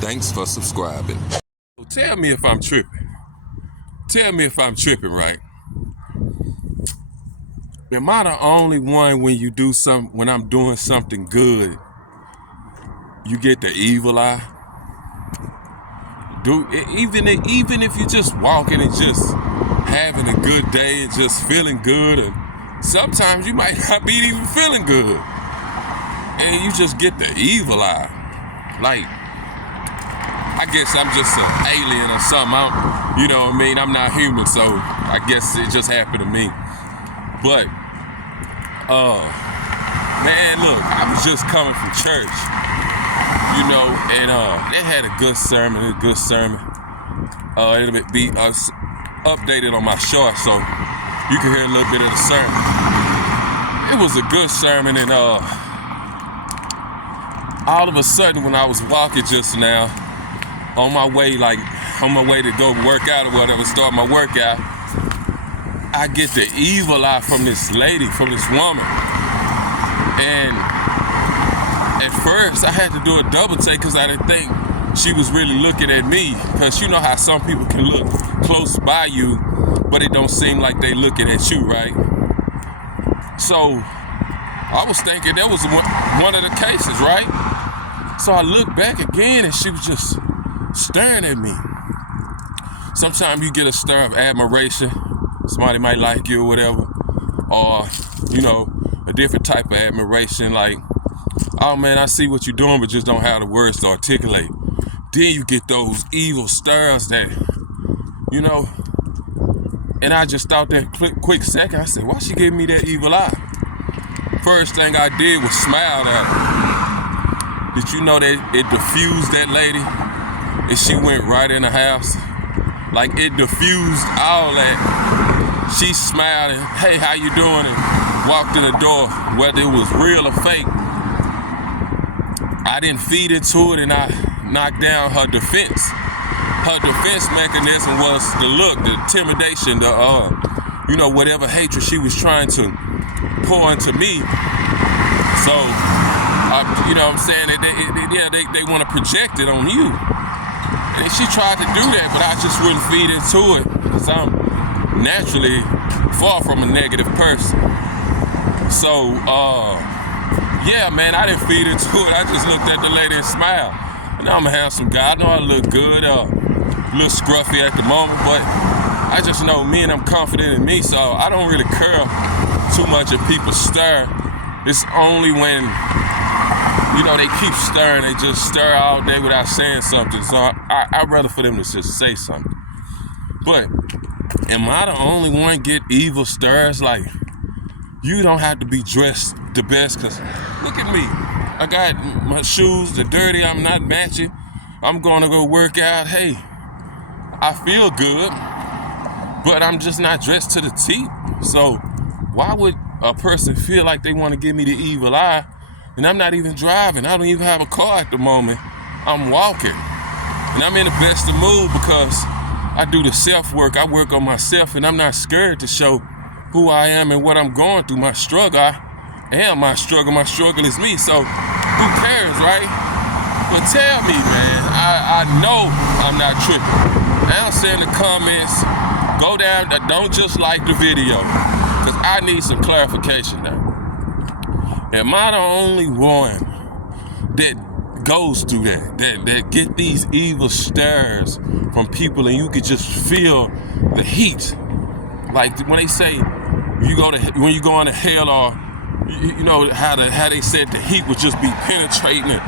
Thanks for subscribing. Tell me if I'm tripping. Tell me if I'm tripping, right? Am I the only one when I'm doing something good, you get the evil eye? Even if you're just walking and just having a good day and just feeling good, and sometimes you might not be even feeling good, and you just get the evil eye. Like, I guess I'm just an alien or something. You know what I mean? I'm not human, so I guess it just happened to me. But, man, look, I was just coming from church, you know, and they had a good sermon. It'll be updated on my short, so you can hear a little bit of the sermon. It was a good sermon, and all of a sudden, when I was walking just now, on my way to go work out or whatever, start my workout, I get the evil eye from this lady, from this woman. And at first I had to do a double take because I didn't think she was really looking at me. Because you know how some people can look close by you, but it don't seem like they looking at you, right? So I was thinking that was one of the cases, right? So I looked back again and she was just staring at me. Sometimes you get a stare of admiration. Somebody might like you or whatever. Or, you know, a different type of admiration, like, oh man, I see what you're doing, but just don't have the words to articulate. Then you get those evil stares that, you know, and I just thought that quick second, I said, why she giving me that evil eye? First thing I did was smile at her. Did you know that it diffused that lady? And she went right in the house. Like, it diffused all that. She smiled and, hey, how you doing? And walked in the door, whether it was real or fake. I didn't feed into it, and I knocked down her defense. Her defense mechanism was the look, the intimidation, you know, whatever hatred she was trying to pour into me. So, you know what I'm saying? They want to project it on you. And she tried to do that, but I just wouldn't feed into it because I'm naturally far from a negative person. So, yeah, man, I didn't feed into it. I just looked at the lady and smiled. And I'm a handsome guy. I know I look good, a little scruffy at the moment, but I just know me and I'm confident in me, so I don't really care too much if people stare. It's only when, you know, they keep stirring, they just stir all day without saying something. So I'd rather for them to just say something. But am I the only one get evil stares? Like, you don't have to be dressed the best, because look at me. I got my shoes, they're dirty, I'm not matching. I'm going to go work out. Hey, I feel good, but I'm just not dressed to the teeth. So why would a person feel like they want to give me the evil eye? And I'm not even driving. I don't even have a car at the moment. I'm walking. And I'm in the best of mood because I do the self-work. I work on myself, and I'm not scared to show who I am and what I'm going through. My struggle, I am my struggle. My struggle is me. So who cares, right? But tell me, man, I know I'm not tripping. Now say in the comments, go down, don't just like the video, because I need some clarification now. Am I the only one that goes through that get these evil stares from people, and you could just feel the heat? Like when they say when you go into hell, or you know how they said the heat would just be penetrating.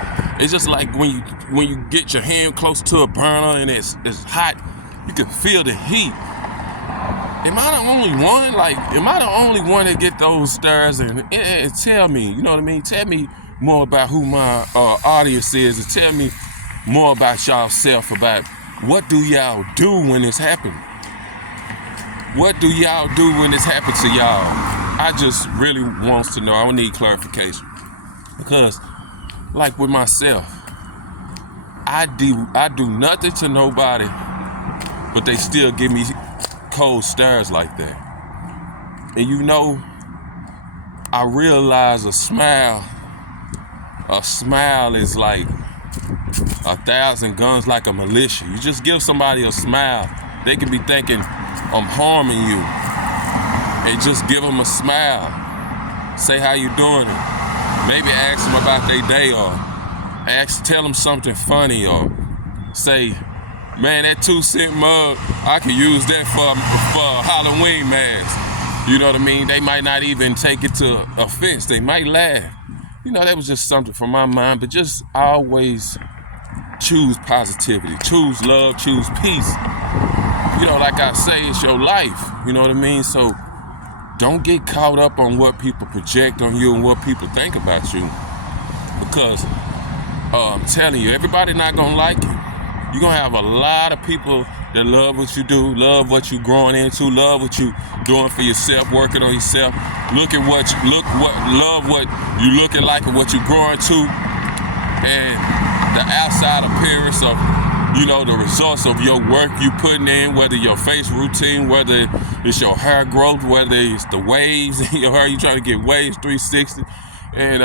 It's just like when you get your hand close to a burner and it's hot, you can feel the heat. Am I the only one? Like, am I the only one that get those stares? And tell me, you know what I mean? Tell me more about who my audience is, and tell me more about y'all self, about what do y'all do when this happens? What do y'all do when this happens to y'all? I just really wants to know. I need clarification. Because, like with myself, I do nothing to nobody, but they still give me cold stares like that. And you know, I realize a smile is like 1,000 guns like a militia. You just give somebody a smile. They could be thinking, I'm harming you. And just give them a smile. Say how you doing it. Maybe ask them about their day, or tell them something funny, or say, man, that 2-cent mug, I could use that for a Halloween mask. You know what I mean? They might not even take it to offense. They might laugh. You know, that was just something from my mind, but just always choose positivity, choose love, choose peace. You know, like I say, it's your life. You know what I mean? So don't get caught up on what people project on you and what people think about you. Because I'm telling you, everybody not gonna like you. You're gonna have a lot of people that love what you do, love what you growing into, love what you doing for yourself, working on yourself. Love what you looking like and what you growing to, and the outside appearance of, you know, the results of your work you putting in, whether your face routine, whether it's your hair growth, whether it's the waves in your hair, you trying to get waves 360, and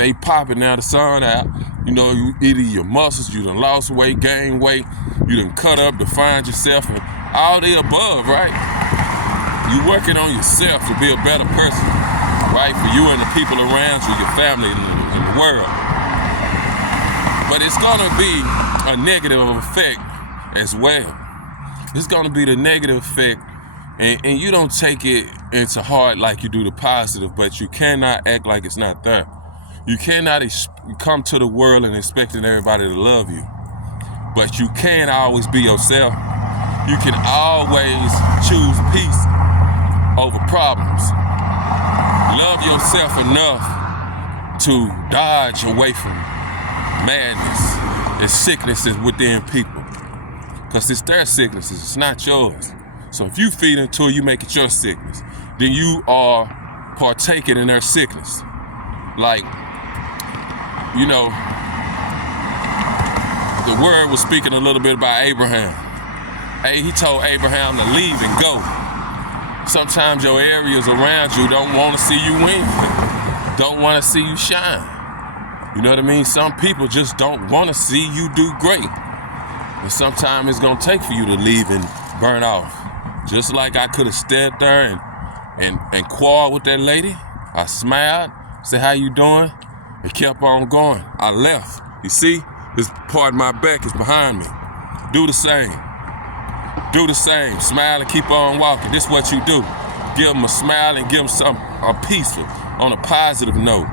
they popping now, the sun out. You know, either your muscles, you done lost weight, gained weight, you done cut up, defined yourself, and all the above, right? You working on yourself to be a better person, right? For you and the people around you, your family, and the world. But it's gonna be a negative effect as well. It's gonna be the negative effect, and you don't take it into heart like you do the positive, but you cannot act like it's not there. You cannot come to the world and expecting everybody to love you, but you can always be yourself. You can always choose peace over problems. Love yourself enough to dodge away from madness and sicknesses within people, because it's their sicknesses, it's not yours. So if you feed into it, you make it your sickness, then you are partaking in their sickness. Like, you know, the word was speaking a little bit about Abraham. Hey, he told Abraham to leave and go. Sometimes your areas around you don't want to see you win, don't want to see you shine. You know what I mean? Some people just don't want to see you do great. And sometimes it's going to take for you to leave and burn off. Just like I could have stepped there and quarreled with that lady. I smiled, said, how you doing? And kept on going. I left. You see, this part of my back is behind me. Do the same. Do the same. Smile and keep on walking. This is what you do. Give them a smile and give them a peaceful, on a positive note.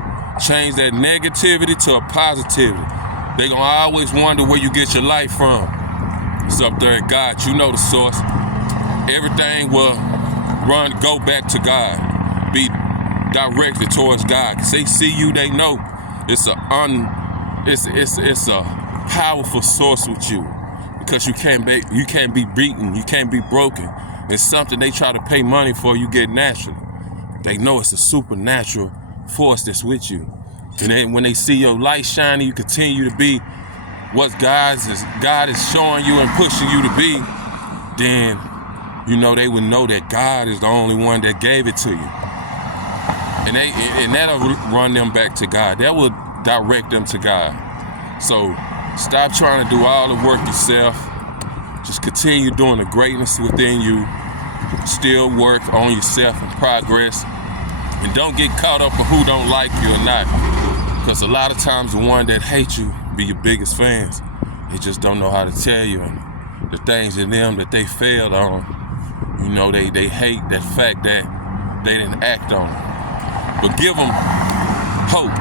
Change that negativity to a positivity. They're gonna always wonder where you get your life from. It's up there at God. You know the source. Everything will go back to God. Be directed towards God. Cause they see you, they know it's a powerful source with you. Because you can't be beaten, you can't be broken. It's something they try to pay money for, you get naturally. They know it's a supernatural force that's with you. And then when they see your light shining, you continue to be what God is showing you and pushing you to be, then you know they would know that God is the only one that gave it to you. And that'll run them back to God. That will direct them to God. So stop trying to do all the work yourself. Just continue doing the greatness within you. Still work on yourself and progress. And don't get caught up with who don't like you or not. Because a lot of times the one that hate you be your biggest fans. They just don't know how to tell you. And the things in them that they failed on, you know, they hate that fact that they didn't act on. But give them hope.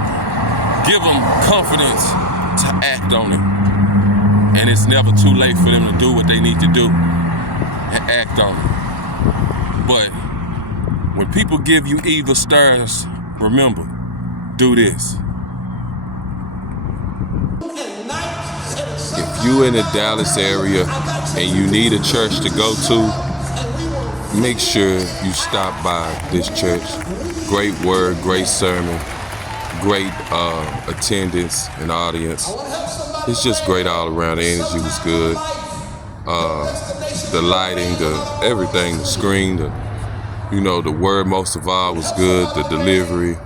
Give them confidence to act on it. And it's never too late for them to do what they need to do and act on it. But when people give you evil stares, remember, do this. If you in the Dallas area and you need a church to go to, make sure you stop by this church. Great word, great sermon, great attendance and audience. It's just great all around. The energy was good. The lighting, everything, the screen, the word most of all was good. The delivery,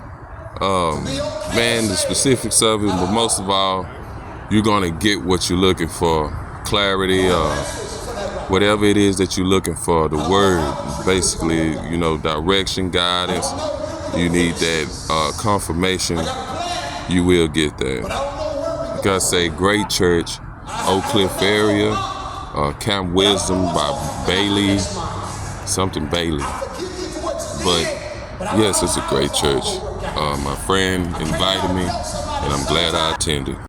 the specifics of it, but most of all, you're gonna get what you're looking for. Clarity, whatever it is that you're looking for, the word, basically, direction, guidance. You need that confirmation. You will get that. Like I say, great church, Oak Cliff area, Camp Wisdom by Bailey, something Bailey. But yes, it's a great church. My friend invited me, and I'm glad I attended.